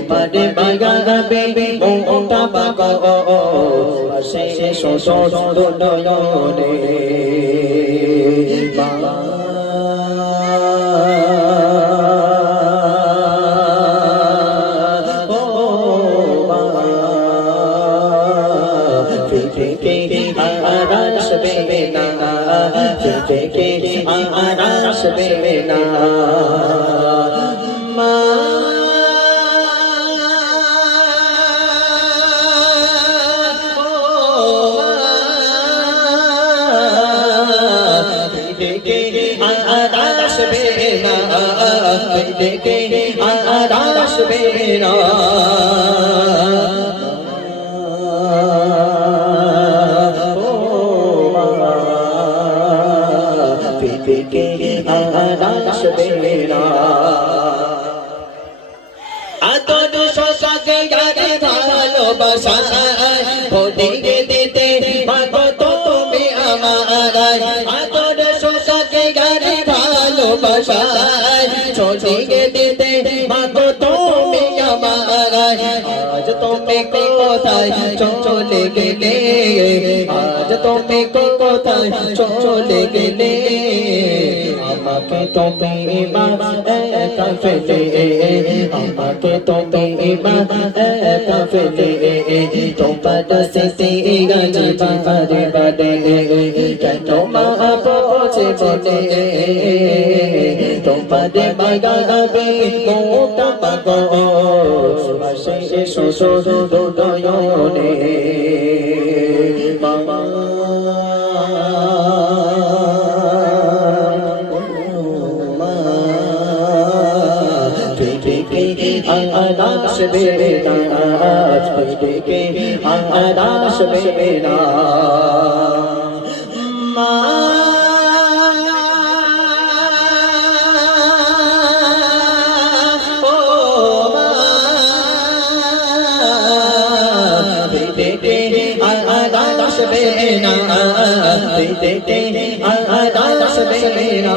তোমার বাগাবে মোটা তোমার সে সে গাছ বারে বারে কেন তোমার বাগাবে মোটা বাগো ভাসে শোষো দোদয়নে আতর শশাকে গানে ভালোবাসা ভোটিকে দিতে মাগো তুমি আমার ভালোবাসা ছোটিকে দিতে মাগো তুমি আমার আজ তুমি কোথায় চলে গেলে? আজ তুমি কোথায় চলে গেলে? আমাকে তুমি মা একা ফেলে। আমাকে তুমি মা একা ফেলে। তোমার সে গাছ বারে বারে কেন মা পৌঁছে বলে? তোমার বাগাবে মোটা বাগো ভাসে শোষো দোদয়নে মামা আনাস বেনা থেকে আনাস বেনা মা আনাস বেনা দিতে আনাস বেনা